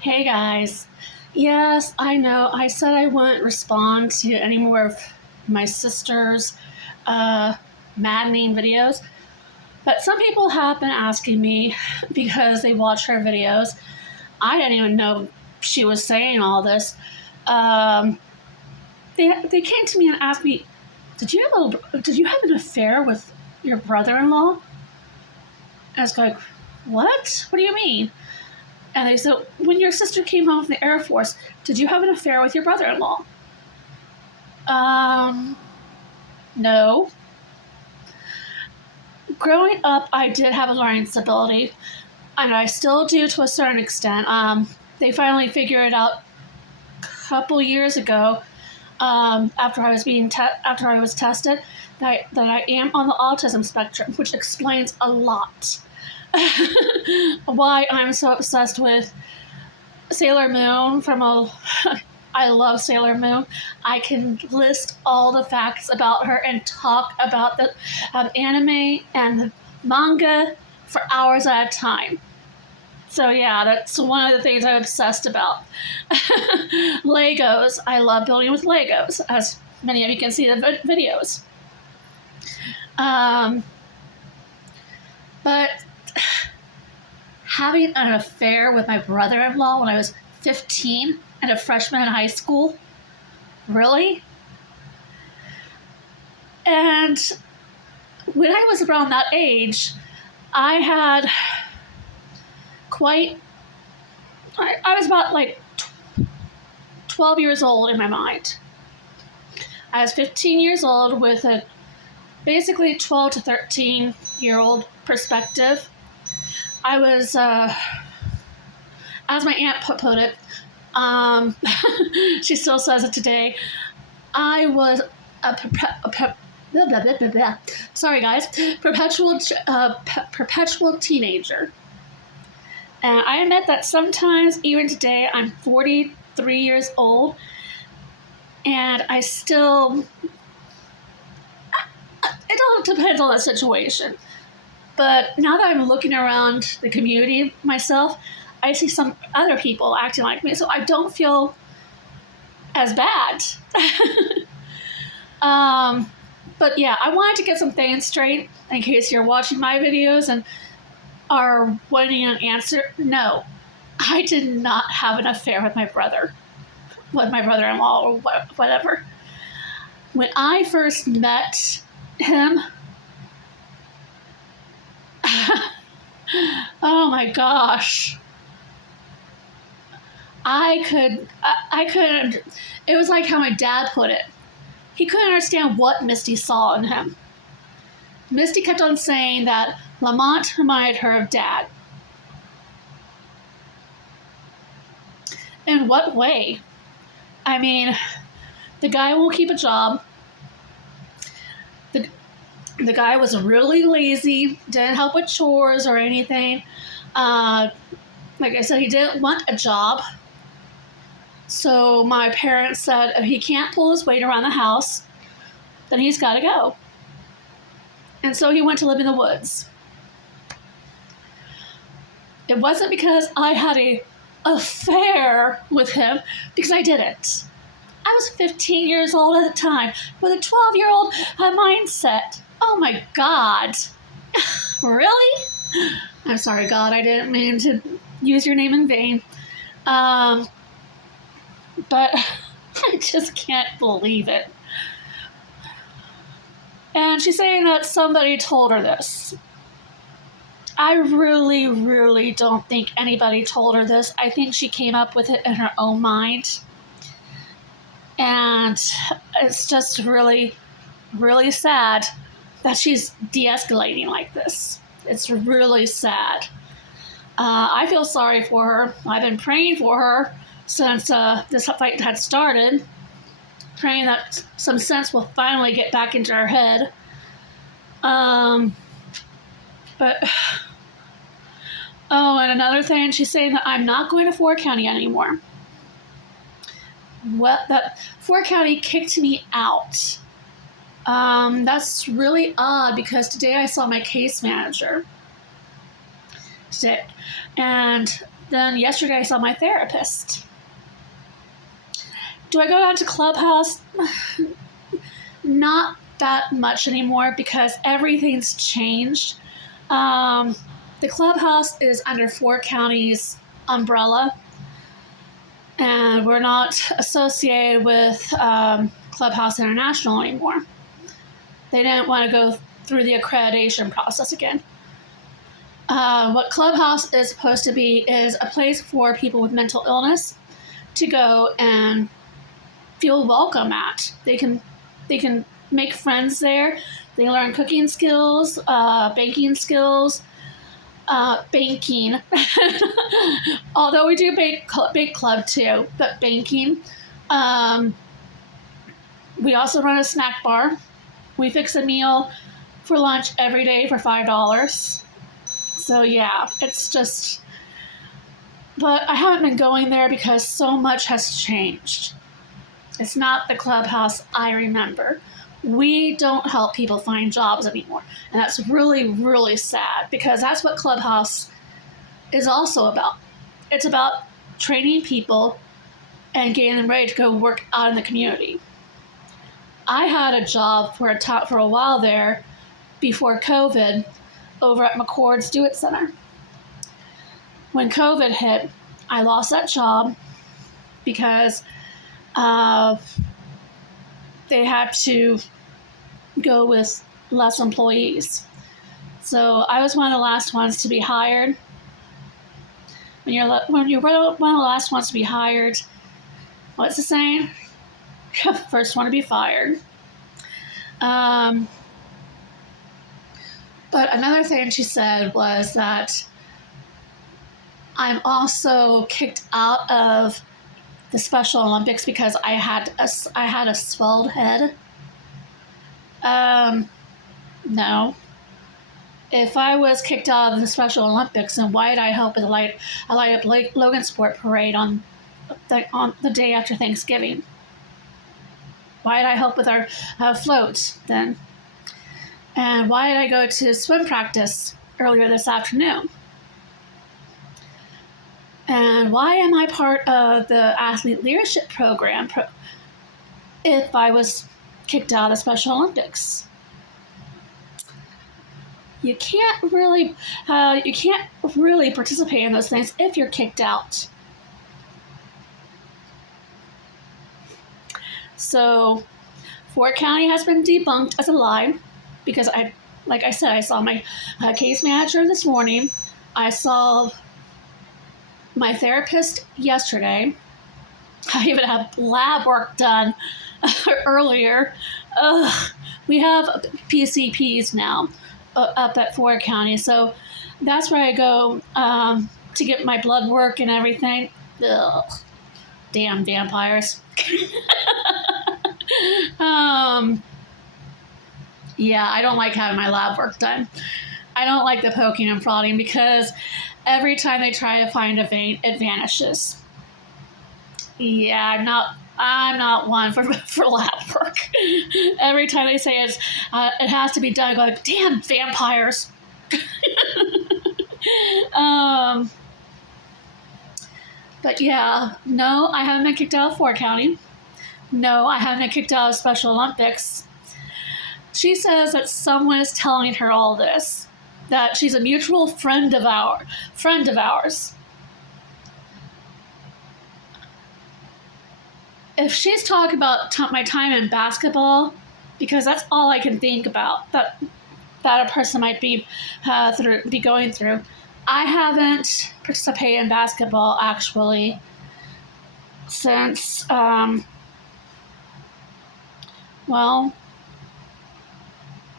Hey guys. Yes, I know. I said I wouldn't respond to any more of my sister's uh, maddening videos, but some people have been asking me because they watch her videos. I didn't even know she was saying all this. Um, they came to me and asked me, did you have an affair with your brother-in-law?" I was like, "What? What do you mean?" And they said, "When your sister came home from the Air Force, did you have an affair with your brother-in-law?" Um, no. Growing up, I did have a learning disability, and I still do to a certain extent. They finally figured it out a couple years ago, after after I was tested, that I am on the autism spectrum, which explains a lot. Why I'm so obsessed with Sailor Moon from a I love Sailor Moon. I can list all the facts about her and talk about the anime and the manga for hours at a time. So yeah, that's one of the things I'm obsessed about. Legos. I love building with Legos, as many of you can see in the videos. Um, but having an affair with my brother-in-law when I was 15 and a freshman in high school, really? And when I was around that age, I had quite, I was about like 12 years old in my mind. I was 15 years old with a basically 12 to 13-year-old perspective. I was, as my aunt put it, she still says it today, I was blah, blah, blah, blah, blah. Sorry guys, perpetual teenager. And I admit that sometimes, even today, I'm 43 years old, and I still, it all depends on the situation. But now that I'm looking around the community myself, I see some other people acting like me, so I don't feel as bad. But yeah, I wanted to get some things straight in case you're watching my videos and are wanting an answer. No, I did not have an affair with my brother-in-law, or whatever. When I first met him, oh my gosh, I couldn't. It was like how my dad put it. He couldn't understand what Misty saw in him. Misty kept on saying that Lamont reminded her of Dad. In what way? I mean, the guy won't keep a job. The guy was really lazy, didn't help with chores or anything. Like I said, he didn't want a job. So my parents said if he can't pull his weight around the house, then he's got to go. And so he went to live in the woods. It wasn't because I had an affair with him, because I didn't. I was 15 years old at the time with a 12-year-old mindset. Oh my God. Really? I'm sorry, God, I didn't mean to use your name in vain. But I just can't believe it. And she's saying that somebody told her this. I really, really don't think anybody told her this. I think she came up with it in her own mind. And it's just really, really sad that she's de-escalating like this. It's really sad. I feel sorry for her. I've been praying for her since this fight had started, praying that some sense will finally get back into her head. But, oh, and another thing, she's saying that I'm not going to Ford County anymore. Well, that Ford County kicked me out. That's really odd, because today I saw my case manager. And Then yesterday I saw my therapist. Do I go down to Clubhouse? Not that much anymore because everything's changed. The Clubhouse is under 4 Counties umbrella, and we're not associated with Clubhouse International anymore. They didn't want to go through the accreditation process again. What Clubhouse is supposed to be is a place for people with mental illness to go and feel welcome at. They can make friends there. They learn cooking skills, banking skills, banking. Although we do bake club too, but banking. We also run a snack bar. We fix a meal for lunch every day for $5. So yeah, it's just, but I haven't been going there because so much has changed. It's not the Clubhouse I remember. We don't help people find jobs anymore. And that's really, really sad because that's what Clubhouse is also about. It's about training people and getting them ready to go work out in the community. I had a job for a while there before COVID over at McCord's Do It Center. When COVID hit, I lost that job because they had to go with less employees. So I was one of the last ones to be hired. When you're one of the last ones to be hired, what's the saying? First one to be fired. But another thing she said was that I'm also kicked out of the Special Olympics because I had a swelled head. No. If I was kicked out of the Special Olympics, then why did I help with a light up Logansport parade on the day after Thanksgiving? Why did I help with our float then? And why did I go to swim practice earlier this afternoon? And why am I part of the athlete leadership program if I was kicked out of the Special Olympics? You can't really participate in those things if you're kicked out. So, Fort County has been debunked as a lie because like I said, I saw my case manager this morning. I saw my therapist yesterday. I even had lab work done earlier. We have PCPs now up at Fort County, so that's where I go to get my blood work and everything. Ugh. Damn vampires. Yeah, I don't like having my lab work done. I don't like the poking and prodding because every time they try to find a vein, it vanishes. Yeah, I'm not one for lab work. Every time they say it has to be done, I go like, damn vampires. But yeah, no, I haven't been kicked out of Fort County. No, I haven't been kicked out of Special Olympics. She says that someone is telling her all this, that she's a mutual friend of ours. If she's talking about my time in basketball, because that's all I can think about that a person might be going through. I haven't participated in basketball actually since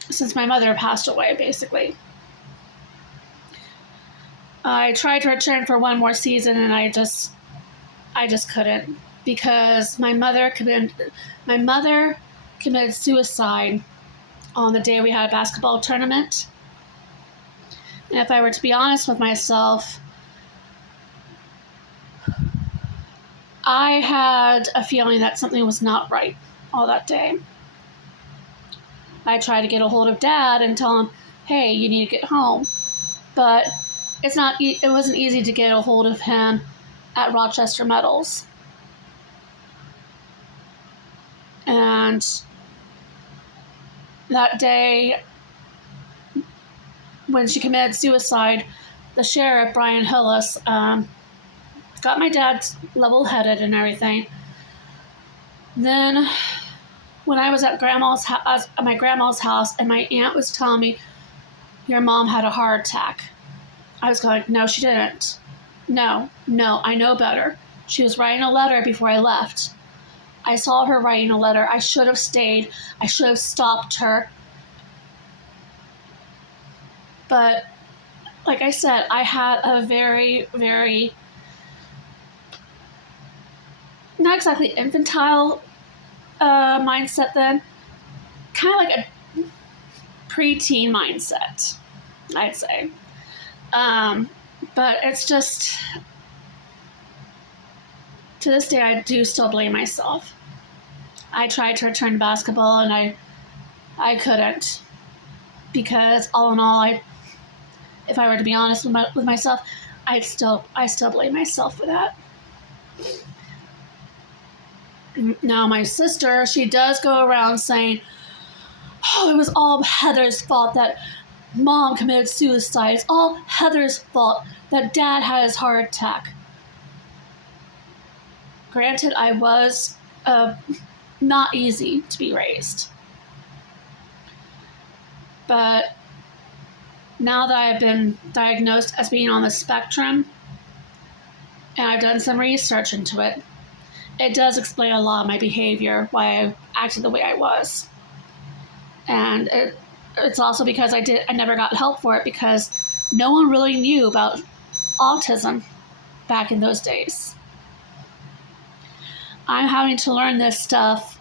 since my mother passed away, basically. I tried to return for one more season and I just couldn't because my mother committed suicide on the day we had a basketball tournament. And if I were to be honest with myself, I had a feeling that something was not right all that day. I tried to get a hold of Dad and tell him, hey, you need to get home. But it wasn't easy to get a hold of him at Rochester Metals. And that day, when she committed suicide, the sheriff, Brian Hillis, got my dad level-headed and everything. Then, when I was at my grandma's house, and my aunt was telling me, your mom had a heart attack, I was going, no, she didn't. No, I know better. She was writing a letter before I left. I saw her writing a letter. I should have stayed. I should have stopped her. But, like I said, I had a very, very, not exactly infantile mindset then. Kind of like a preteen mindset, I'd say. But it's just, to this day, I do still blame myself. I tried to return to basketball, and I couldn't. Because all in all, if I were to be honest with myself, I still blame myself for that. Now, my sister, she does go around saying, oh, it was all Heather's fault that Mom committed suicide. It's all Heather's fault that Dad had his heart attack. Granted, I was not easy to be raised. But now that I've been diagnosed as being on the spectrum, and I've done some research into it, it does explain a lot of my behavior, why I acted the way I was. And it's also because I never got help for it, because no one really knew about autism back in those days. I'm having to learn this stuff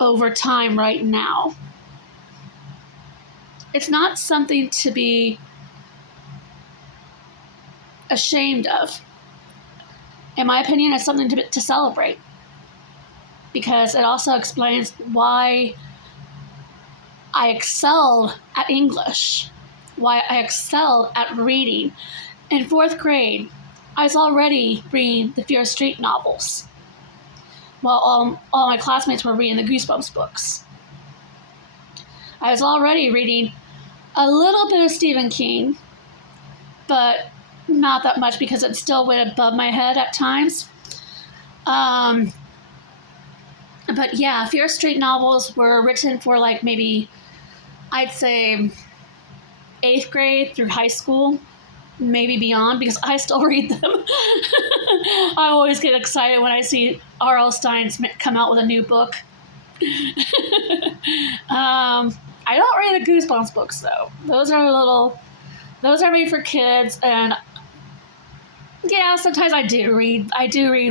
over time right now. It's not something to be ashamed of. In my opinion, it's something to celebrate, because it also explains why I excelled at English, why I excelled at reading. In 4th grade, I was already reading the Fear Street novels, while all my classmates were reading the Goosebumps books. I was already reading a little bit of Stephen King, but not that much, because it still went above my head at times. But yeah, Fear Street novels were written for like maybe, I'd say, 8th grade through high school, maybe beyond, because I still read them. I always get excited when I see R.L. Stine's come out with a new book. I don't read the Goosebumps books, though. Those are made for kids, and yeah, sometimes I do read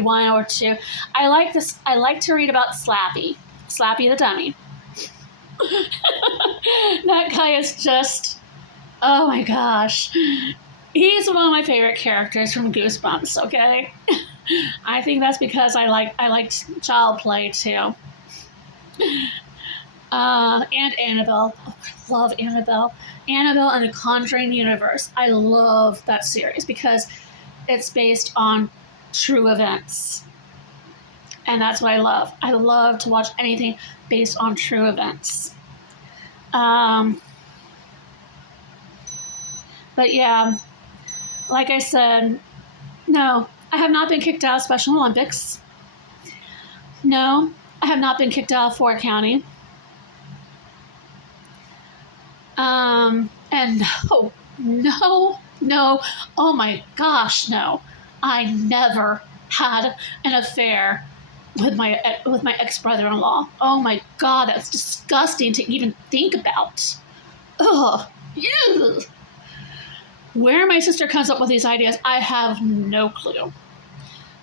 one or two. I like to read about Slappy the Dummy. That guy is just, oh my gosh. He's one of my favorite characters from Goosebumps, okay? I think that's because I liked Child Play too. And Annabelle. Oh, I love Annabelle. Annabelle and the Conjuring universe. I love that series because it's based on true events. And that's what I love. I love to watch anything based on true events. But yeah, like I said, no, I have not been kicked out of Special Olympics. No, I have not been kicked out of Ford County. And no, oh my gosh, no. I never had an affair with my ex-brother-in-law. Oh my God, that's disgusting to even think about. Ugh, ew. Where my sister comes up with these ideas, I have no clue.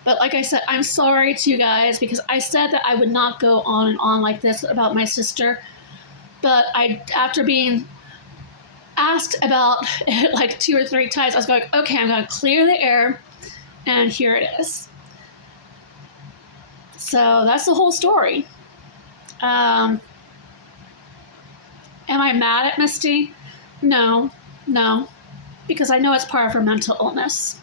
But like I said, I'm sorry to you guys because I said that I would not go on and on like this about my sister. But after being asked about it like 2 or 3 times, I was going, okay, I'm going to clear the air, and here it is. So that's the whole story. Am I mad at Misty? No. because I know it's part of her mental illness.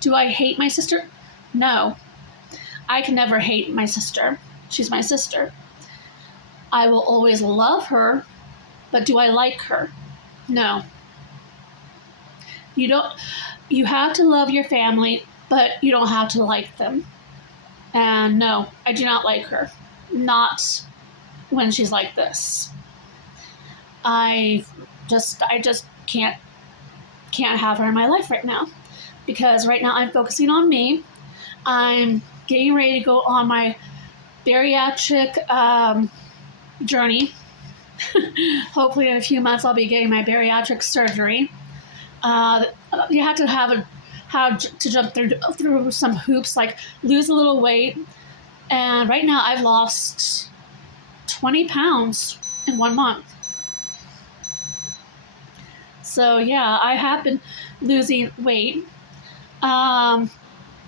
Do I hate my sister? No. I can never hate my sister. She's my sister. I will always love her, but do I like her? No. You have to love your family, but you don't have to like them. And no, I do not like her. Not when she's like this. I just can't have her in my life right now, because right now I'm focusing on me. I'm getting ready to go on my bariatric journey. Hopefully in a few months I'll be getting my bariatric surgery. You have to jump through some hoops, like lose a little weight. And right now I've lost 20 pounds in 1 month. So yeah, I have been losing weight.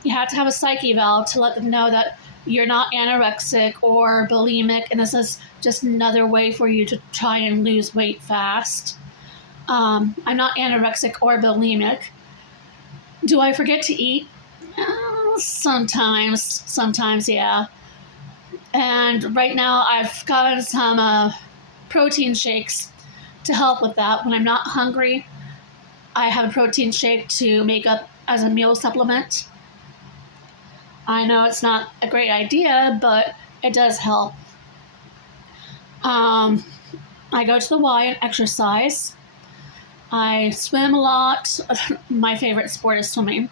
You have to have a psych eval to let them know that you're not anorexic or bulimic, and this is just another way for you to try and lose weight fast. I'm not anorexic or bulimic. Do I forget to eat? Sometimes, yeah. And right now I've gotten some protein shakes to help with that. When I'm not hungry, I have a protein shake to make up as a meal supplement. I know it's not a great idea, but it does help. I go to the Y and exercise. I swim a lot. My favorite sport is swimming.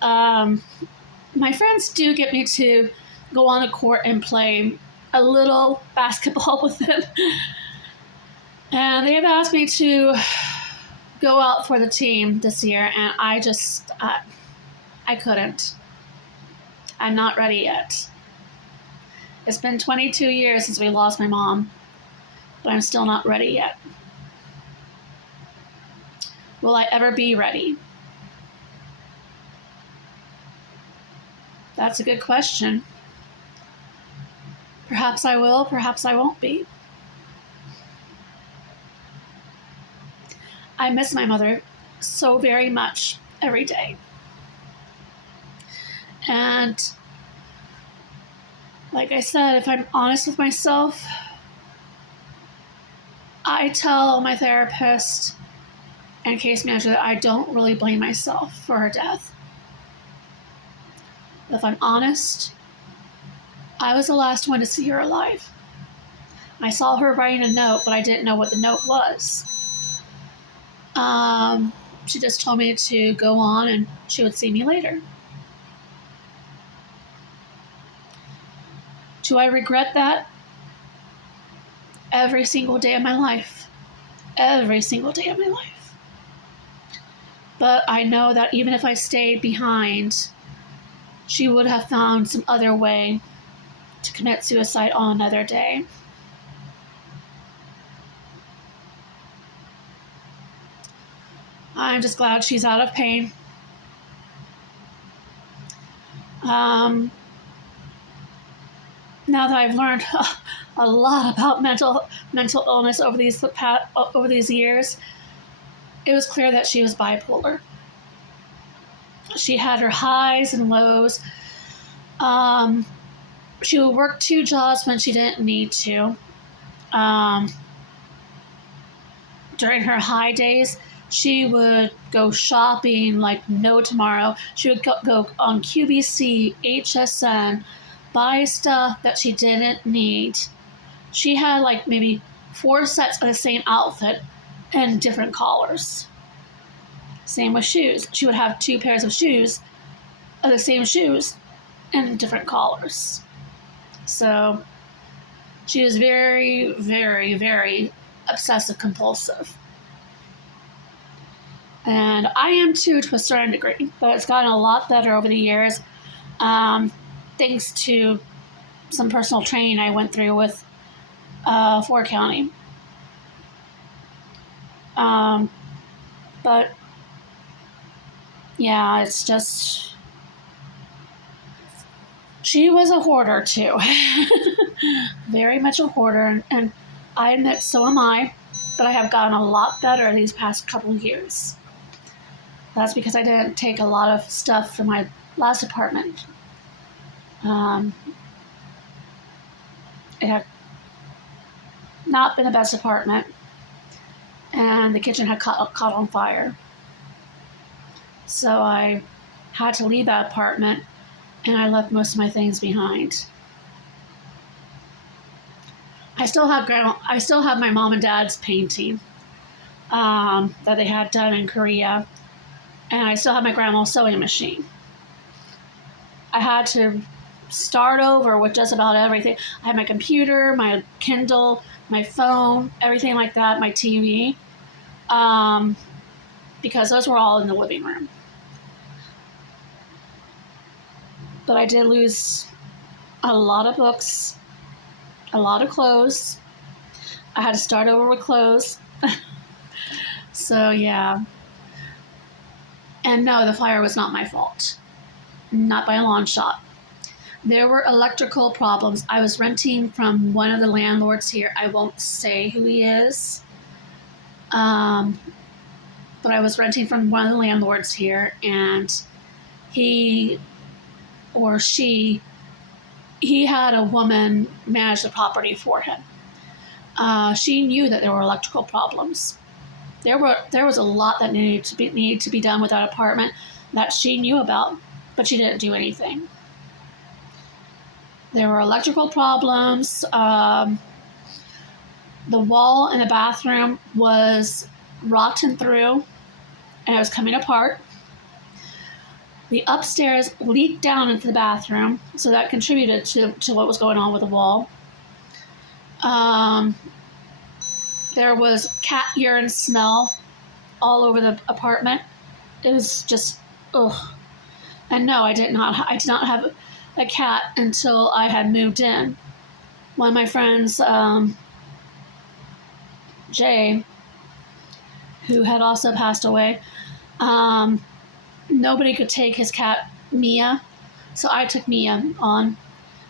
My friends do get me to go on the court and play a little basketball with them. And they have asked me to go out for the team this year, and I couldn't. I'm not ready yet. It's been 22 years since we lost my mom, but I'm still not ready yet. Will I ever be ready? That's a good question. Perhaps I will, perhaps I won't be. I miss my mother so very much every day. And like I said, if I'm honest with myself, I tell my therapist and case manager that I don't really blame myself for her death. If I'm honest, I was the last one to see her alive. I saw her writing a note, but I didn't know what the note was. She just told me to go on and she would see me later. Do I regret that? Every single day of my life. Every single day of my life. But I know that even if I stayed behind, she would have found some other way to commit suicide on another day. I'm just glad she's out of pain. Now that I've learned a lot about mental illness over these years, it was clear that she was bipolar. She had her highs and lows. She would work 2 jobs when she didn't need to. During her high days, she would go shopping like no tomorrow. She would go on QVC, HSN, buy stuff that she didn't need. She had like maybe 4 sets of the same outfit in different colors. Same with shoes. She would have 2 pairs of shoes, of the same shoes, in different colors. So she was very, very, very obsessive compulsive. And I am too, to a certain degree, but it's gotten a lot better over the years, thanks to some personal training I went through with Ford County. But yeah, it's just, she was a hoarder too. Very much a hoarder, and I admit so am I, but I have gotten a lot better these past couple of years. That's because I didn't take a lot of stuff from my last apartment. It had not been the best apartment, and the kitchen had caught on fire. So I had to leave that apartment, and I left most of my things behind. I still have my mom and dad's painting that they had done in Korea, and I still have my grandma's sewing machine. I had to start over with just about everything. I had my computer, my Kindle, my phone, everything like that, my TV, because those were all in the living room. But I did lose a lot of books, a lot of clothes. I had to start over with clothes. So yeah. And no, the fire was not my fault. Not by a long shot. There were electrical problems. I was renting from one of the landlords here. I won't say who he is. But I was renting from one of the landlords here, and he or she, he had a woman manage the property for him. She knew that there were electrical problems. There was a lot that needed to be done with that apartment that she knew about, but she didn't do anything. There were electrical problems. The wall in the bathroom was rotten through, and it was coming apart. The upstairs leaked down into the bathroom, so that contributed to what was going on with the wall. There was cat urine smell all over the apartment. It was just, ugh. And no, I did not have a cat until I had moved in. One of my friends, Jay, who had also passed away, nobody could take his cat, Mia, so I took Mia on.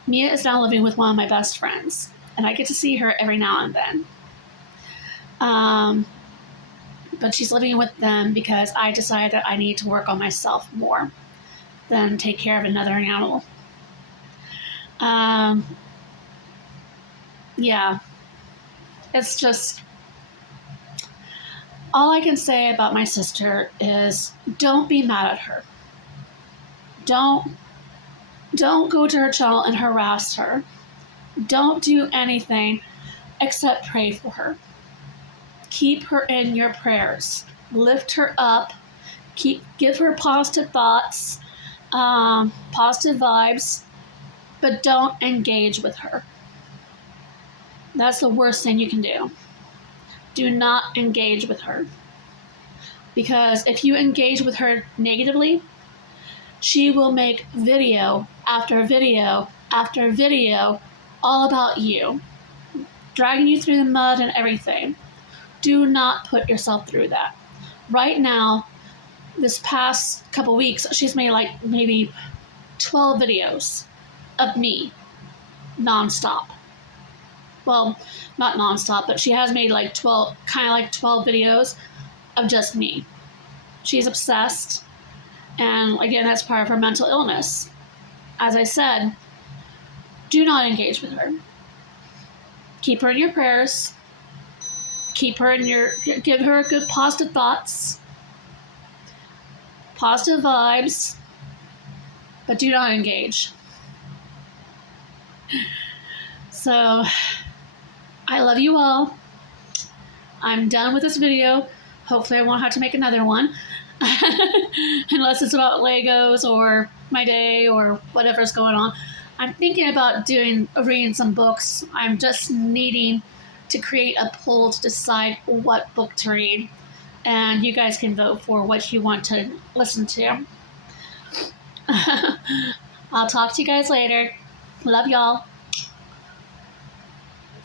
Mia is now living with one of my best friends, and I get to see her every now and then. But she's living with them because I decided that I need to work on myself more than take care of another animal. Yeah, it's just, all I can say about my sister is don't be mad at her. Don't go to her channel and harass her. Don't do anything except pray for her. Keep her in your prayers. Lift her up. Give her positive thoughts, positive vibes, but don't engage with her. That's the worst thing you can do. Do not engage with her. Because if you engage with her negatively, she will make video after video after video all about you, dragging you through the mud and everything. Do not put yourself through that. Right now, this past couple weeks, she's made like maybe 12 videos of me nonstop. Well, not nonstop, but she has made like 12 videos of just me. She's obsessed. And again, that's part of her mental illness. As I said, do not engage with her. Keep her in your prayers. Give her good positive thoughts, positive vibes, but do not engage. So, I love you all. I'm done with this video. Hopefully I won't have to make another one. Unless it's about Legos or my day or whatever's going on. I'm thinking about reading some books. I'm just needing to create a poll to decide what book to read. And you guys can vote for what you want to listen to. I'll talk to you guys later. Love y'all.